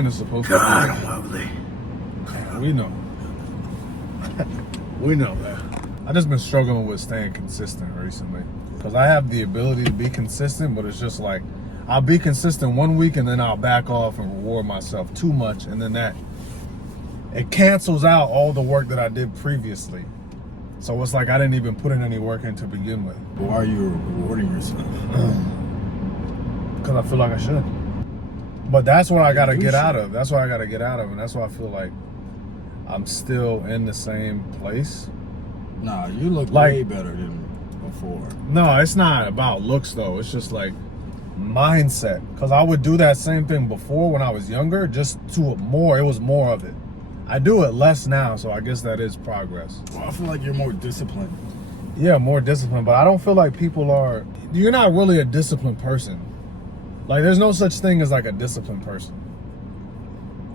man is supposed to God, be. I'm lovely. We know. We know that. I just been struggling with staying consistent recently. Because I have the ability to be consistent, but it's just like, I'll be consistent one week and then I'll back off and reward myself too much. And then it cancels out all the work that I did previously. So it's like I didn't even put in any work in to begin with. Why are you rewarding yourself? Because I feel like I should. But that's what I got to get out of. That's what I got to get out of. And that's why I feel like I'm still in the same place. Nah, you look Like, way better than before. No, it's not about looks though. It's just like mindset. Because I would do that same thing before when I was younger, just to more. It was more of it. I do it less now, so I guess that is progress. Well, I feel like you're more disciplined. Yeah, more disciplined, but I don't feel like people are. You're not really a disciplined person. Like, there's no such thing as like a disciplined person.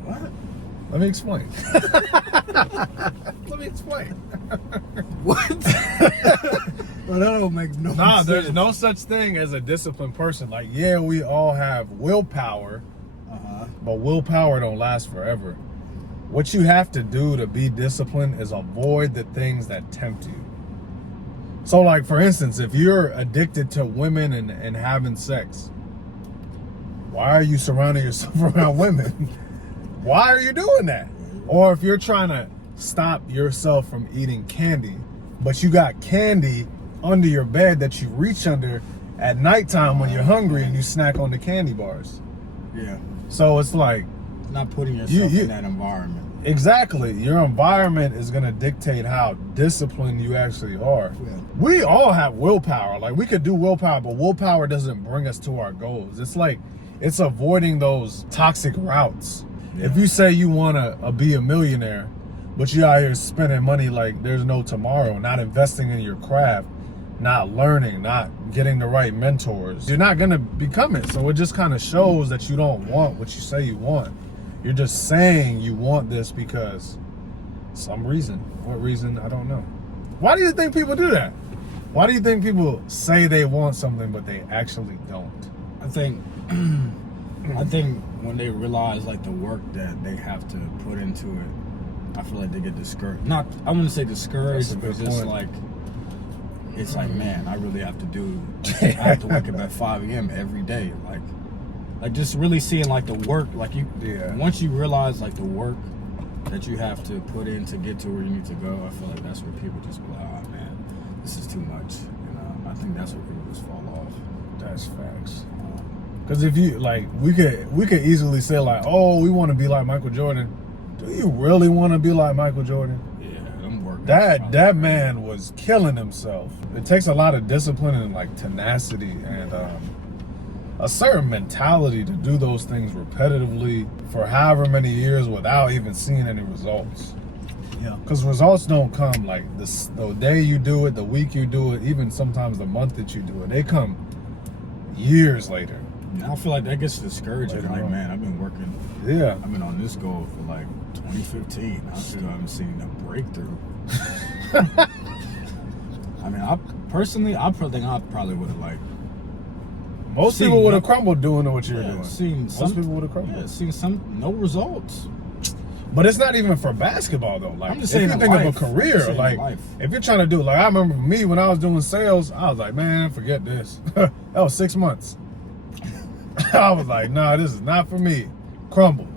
What? Let me explain. Let me explain. What? Well, that don't make no sense. Nah, there's no such thing as a disciplined person. Like, yeah, we all have willpower, but willpower don't last forever. What you have to do to be disciplined is avoid the things that tempt you. So, like, for instance, if you're addicted to women and having sex, why are you surrounding yourself around women? Why are you doing that? Or if you're trying to stop yourself from eating candy, but you got candy under your bed that you reach under at nighttime when you're hungry and you snack on the candy bars. Yeah. So it's like, not putting yourself in that environment. Exactly. Your environment is going to dictate how disciplined you actually are. Yeah. We all have willpower. Like, we could do willpower, but willpower doesn't bring us to our goals. It's like, it's avoiding those toxic routes. Yeah. If you say you want to be a millionaire, but you out here spending money like there's no tomorrow, not investing in your craft, not learning, not getting the right mentors, you're not going to become it. So it just kind of shows that you don't want what you say you want. You're just saying you want this because some reason. What reason? I don't know. Why do you think people do that? Why do you think people say they want something but they actually don't? I think when they realize like the work that they have to put into it, I feel like they get discouraged. Not, I wouldn't say discouraged, but just like, it's like, man, I really have to do, I have to wake up at 5 a.m. every day. Like just really seeing like the work, like once you realize like the work that you have to put in to get to where you need to go, I feel like that's where people just be like, oh man, this is too much. I think that's where people just fall off. That's facts. Because if you, like, we could easily say like, oh, we want to be like Michael Jordan. Do you really want to be like Michael Jordan? Yeah, I'm working. That man was killing himself. It takes a lot of discipline and like tenacity and a certain mentality to do those things repetitively for however many years without even seeing any results. Yeah. Because results don't come like this, the day you do it, the week you do it, even sometimes the month that you do it. They come years later. I feel like that gets discouraging. Like, man, I've been working. Yeah. I've been on this goal for like 2015. I still haven't seen a breakthrough. I mean, I think I probably would have like. Most people would have crumbled doing what you're doing. Most people would have crumbled. Yeah, seen no results. But it's not even for basketball though. Like, I'm just if saying you think of a career, like if you're trying to do, like I remember me when I was doing sales, I was like, man, forget this. That was 6 months. I was like, nah, this is not for me. Crumble.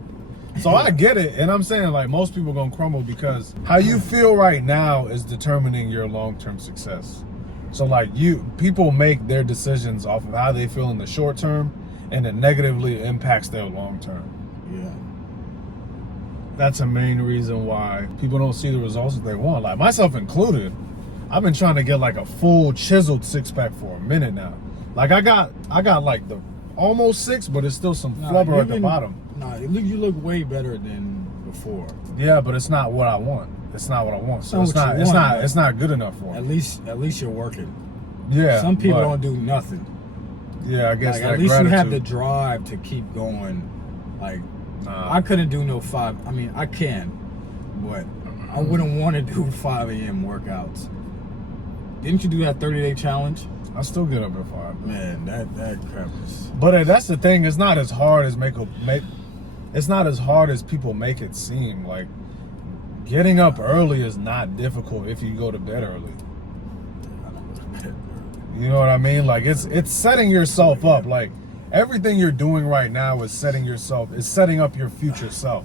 So I get it, and I'm saying like most people gonna crumble because how you feel right now is determining your long-term success. So like people make their decisions off of how they feel in the short term, and it negatively impacts their long term. Yeah. That's a main reason why people don't see the results that they want. Like myself included, I've been trying to get like a full chiseled six-pack for a minute now. Like I got like the almost 6, but it's still some flubber at the bottom. Nah, you look way better than before. Yeah, but it's not what I want. It's not what I want. So it's not good enough for me. At least you're working. Yeah. Some people don't do nothing. Yeah, I guess like, that at least gratitude. you have the drive to keep going. Like, I couldn't do no 5. I mean, I can, but I wouldn't want to do 5 a.m. workouts. Didn't you do that 30-day challenge? I still get up at 5. Man, that crap is. But that's the thing. It's not as hard as it's not as hard as people make it seem. Like, getting up early is not difficult if you go to bed early. I don't go to bed early. You know what I mean? Like, it's setting yourself up. Like, everything you're doing right now is setting up your future self.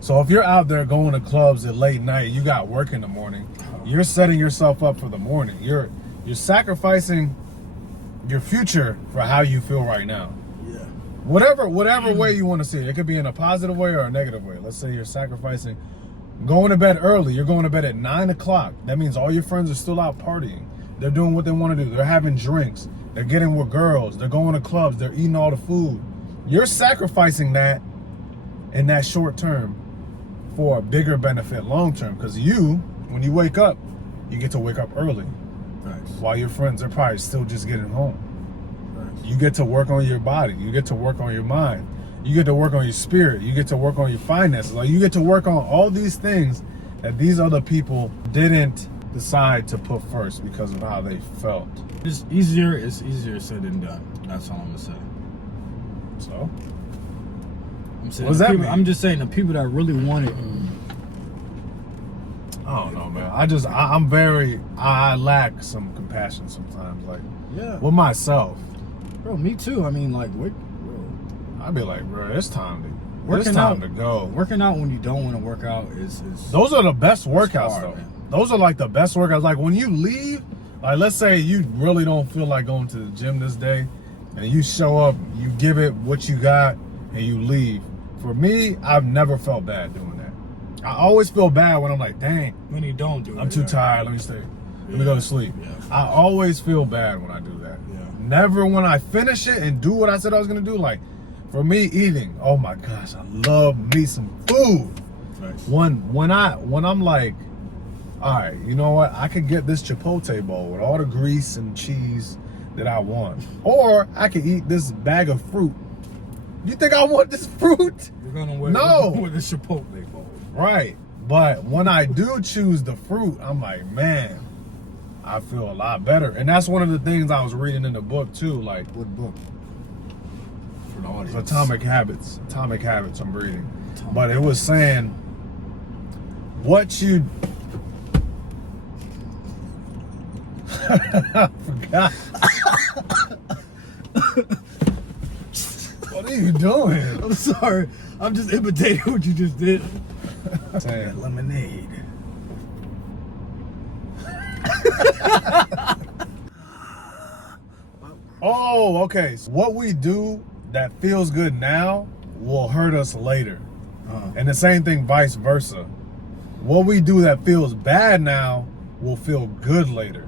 So if you're out there going to clubs at late night, you got work in the morning, you're setting yourself up for the morning. You're sacrificing your future for how you feel right now. Yeah. Whatever way you want to see it. It could be in a positive way or a negative way. Let's say you're sacrificing going to bed early. You're going to bed at 9 o'clock. That means all your friends are still out partying. They're doing what they want to do. They're having drinks. They're getting with girls. They're going to clubs. They're eating all the food. You're sacrificing that in that short term for a bigger benefit long term. Because when you wake up, you get to wake up early. Thanks. While your friends are probably still just getting home. Thanks. You get to work on your body. You get to work on your mind. You get to work on your spirit. You get to work on your finances. Like, you get to work on all these things that these other people didn't decide to put first because of how they felt. It's easier said than done. That's all I'm gonna say. So, I'm saying what does that mean? I'm just saying the people that really want it. I don't know, man. I lack some compassion sometimes. Like, Yeah. with myself. Bro, me too. I mean, like, bro, I'd be like, bro, it's time Working out- to go. working out when you don't want to work out is Those are the best workouts, hard, though. man. Those are like the best workouts. Like, when you leave, like, let's say you really don't feel like going to the gym this day, and you show up, you give it what you got, and you leave. For me, I've never felt bad doing that. I always feel bad when I'm like, dang, when you don't do it. I'm too tired. Let me stay. Let me go to sleep. Yeah. I always feel bad when I do that. Yeah. Never when I finish it and do what I said I was gonna do. Like, for me, eating. Oh my gosh, I love me some food. Thanks. When I'm like, all right, you know what? I could get this Chipotle bowl with all the grease and cheese that I want, or I could eat this bag of fruit. You think I want this fruit? We're gonna with the Chipotle bowl. Right. But when I do choose the fruit, I'm like, man, I feel a lot better. And that's one of the things I was reading in the book too. Like, What book? For the audience. Atomic Habits. Atomic Habits I'm reading. But it was saying what you I forgot. What are you doing? I'm sorry. I'm just imitating what you just did. Saying Lemonade. oh, okay. So what we do that feels good now will hurt us later. And the same thing vice versa. What we do that feels bad now will feel good later.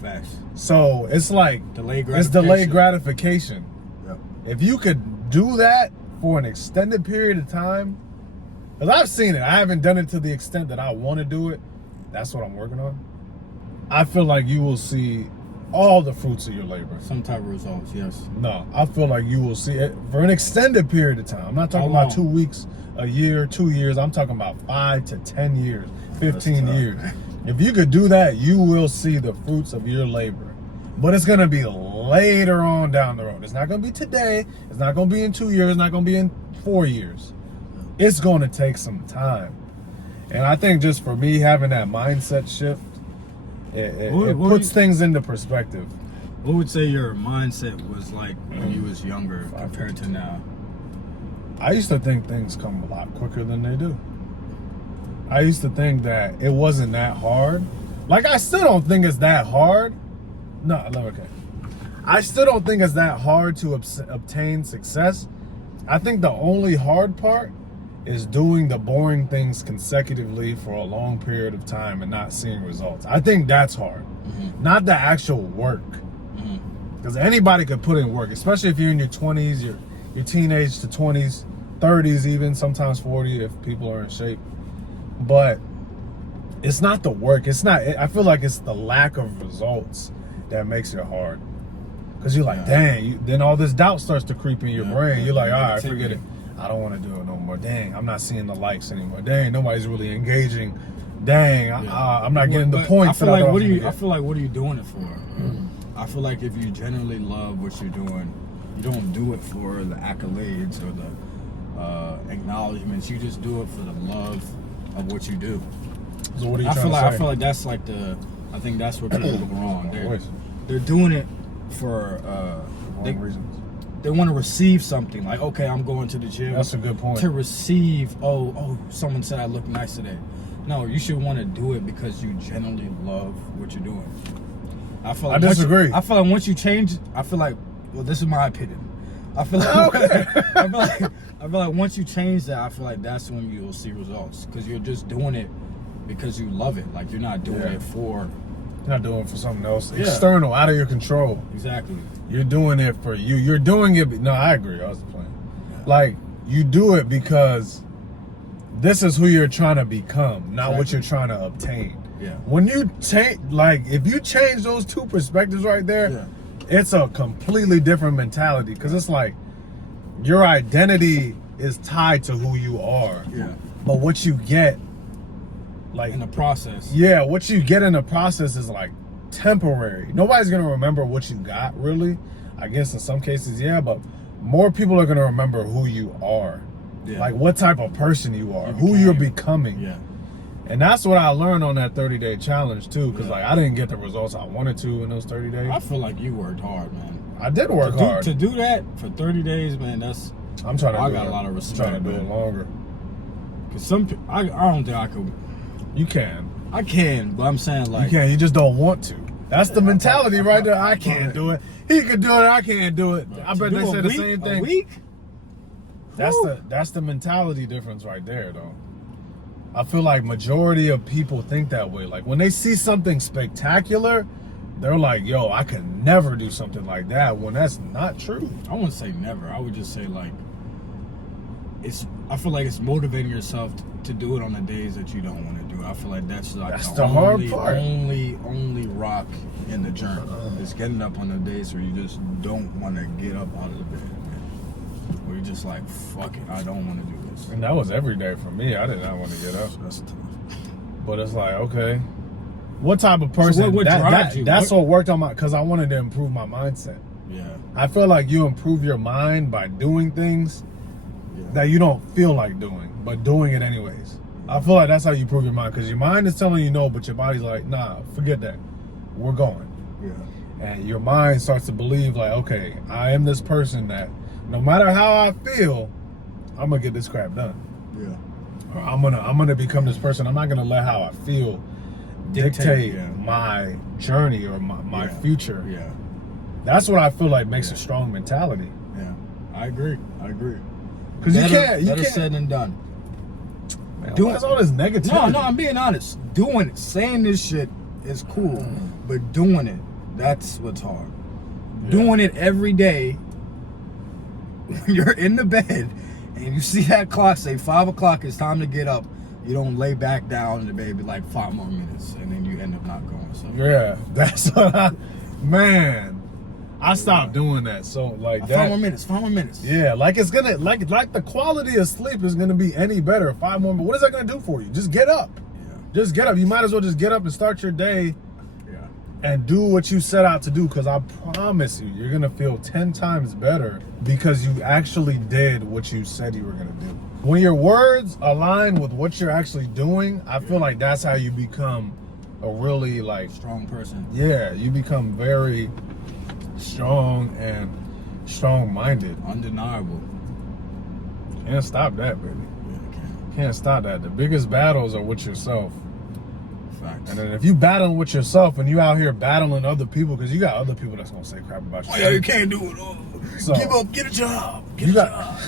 Facts. So it's like Delayed it's delayed gratification. Yep. If you could do that for an extended period of time, because I've seen it, I haven't done it to the extent that I want to do it. That's what I'm working on. I feel like you will see all the fruits of your labor. Some type of results, yes. No, I feel like you will see it for an extended period of time. I'm not talking How about long? 2 weeks, a year, 2 years. I'm talking about 5 to 10 years, 15 tough, years. man. If you could do that, you will see the fruits of your labor. But it's going to be later on down the road. It's not going to be today. It's not going to be in 2 years. It's not going to be in 4 years. It's going to take some time. And I think just for me having that mindset shift, it What puts things into perspective. What would say your mindset was like when you was younger compared to now? I used to think things come a lot quicker than they do. I used to think that it wasn't that hard. Like, I still don't think it's that hard. No, okay. I still don't think it's that hard to obtain success. I think the only hard part is doing the boring things consecutively for a long period of time and not seeing results. I think that's hard. Not the actual work. Because anybody could put in work, especially if you're in your 20s, your teenage to 20s, 30s even, sometimes 40 if people are in shape. But it's not the work. It's not. I feel like it's the lack of results that makes it hard. Because you're like, dang, then all this doubt starts to creep in your brain. You're like, all right, forget it. I don't want to do it no more. Dang, I'm not seeing the likes anymore. Dang, nobody's really engaging. Dang, I'm not getting the points. I feel like what are you doing it for? I feel like if you genuinely love what you're doing, you don't do it for the accolades or acknowledgments. You just do it for the love of what you do. So what are you I trying to say? I feel like that's like I think that's where people go wrong. They're doing it for wrong reasons. They want to receive something. Like, okay, I'm going to the gym. That's a good point. To receive, oh, someone said I look nice today. No, you should want to do it because you genuinely love what you're doing. I feel like I disagree. I feel like once you change, I feel like, well, this is my opinion. I feel like, I feel like once you change that, I feel like that's when you'll see results because you're just doing it because you love it. Like you're not doing it for. You're not doing it for something else external, out of your control. Exactly. You're doing it for you. You're doing it. No, I agree. I was playing. Like you do it because this is who you're trying to become, not what you're trying to obtain. Yeah. When you change, like if you change those two perspectives right there, it's a completely different mentality. Because it's like your identity is tied to who you are. Yeah. But what you get, like in the process. Yeah, what you get in the process is like temporary. Nobody's gonna remember what you got, really. I guess in some cases, yeah, but more people are gonna remember who you are. Yeah. Like what type of person you are, who you're becoming. Yeah. And that's what I learned on that 30-day challenge too, because like I didn't get the results I wanted to in those 30 days. I feel like you worked hard, man. I did work hard. To do that for 30 days, man, that's I'm trying to I got a lot of respect. I'm trying to do it longer. Cause some people, I don't think I could. You can. I can, but I'm saying like you can. You just don't want to. That's the mentality right there. I can't do it. He could do it. I can't do it. I bet they say the same thing. A week? That's the mentality difference right there, though. I feel like majority of people think that way. Like when they see something spectacular, they're like, "Yo, I could never do something like that." When that's not true. I wouldn't say never. I would just say like I feel like it's motivating yourself to do it on the days that you don't want to do it. I feel like that's like the hard part. Only rock in the journey is getting up on the days where you just don't want to get up out of the bed, man. Where you're just like, fuck it, I don't want to do this. And that was every day for me. I did not want to get up. That's tough. But it's like, okay, what type of person? So what drives you? That's what worked on because I wanted to improve my mindset. Yeah. I feel like you improve your mind by doing things that you don't feel like doing, but doing it anyways. I feel like that's how you improve your mind, because your mind is telling you no, but your body's like, nah, forget that. We're going. Yeah. And your mind starts to believe like, okay, I am this person that no matter how I feel, I'm gonna get this crap done. Yeah. Or I'm gonna become this person. I'm not gonna let how I feel dictate my journey or my future. Yeah. That's what I feel like makes a strong mentality. Yeah. I agree. Because you can't. Better said than done. Man, doing all this negativity. No, I'm being honest. Doing it, saying this shit is cool, but doing it, that's what's hard. Yeah. Doing it every day when you're in the bed and you see that clock say 5 o'clock, it's time to get up. You don't lay back down in the bed and be like 5 more minutes, and then you end up not going. So yeah, that's what I stopped doing that. So like that. 5 more minutes. Yeah, like it's gonna like the quality of sleep is gonna be any better. 5 more. What is that gonna do for you? Just get up. Yeah. Just get up. You might as well just get up and start your day. Yeah. And do what you set out to do. Because I promise you, you're gonna feel 10 times better because you actually did what you said you were gonna do. When your words align with what you're actually doing, I feel like that's how you become a really like strong person. Yeah, you become very strong and strong-minded. Undeniable. Can't stop that, baby. Yeah, can't stop that. The biggest battles are with yourself. Facts. And then if you battling with yourself and you out here battling other people, because you got other people that's gonna say crap about you. Oh yeah, you can't do it. Oh, so, give up. Get a job. Get a job.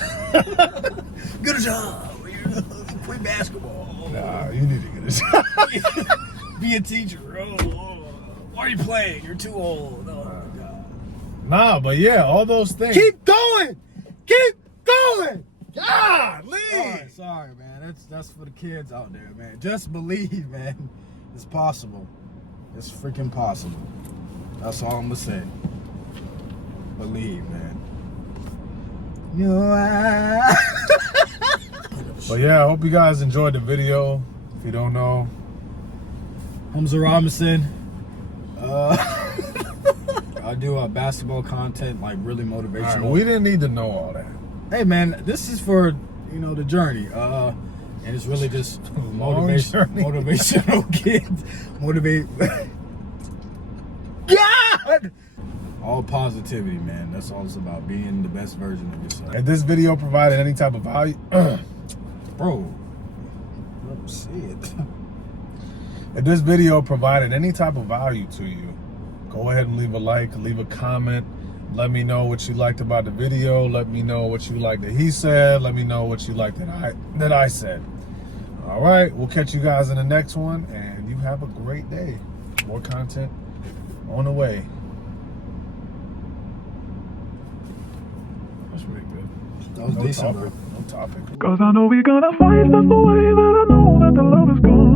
Get a job. Quit basketball. Nah, you need to get a job. Be a teacher. Oh, why are you playing? You're too old. Oh. Nah, but yeah, all those things. Keep going. God, leave. Sorry, man. That's for the kids out there, man. Just believe, man. It's possible. It's freaking possible. That's all I'm gonna say. Believe, man. But yeah, I hope you guys enjoyed the video. If you don't know, Hamza Robinson. I do basketball content, like really motivational. Right, we didn't need to know all that. Hey man, this is for you know, the journey. And it's really just journey. motivational kids. Motivate. God! All positivity, man. That's all it's about. Being the best version of yourself. If this video provided any type of value, Bro. Let me see it. if this video provided any type of value to you, go ahead and leave a like, leave a comment. Let me know what you liked about the video. Let me know what you liked that he said. Let me know what you liked that I said. All right, we'll catch you guys in the next one, and you have a great day. More content on the way. That's really good. That was decent, bro. No topic. Cause I know we're gonna fight, that's the way that I know that the love is gone.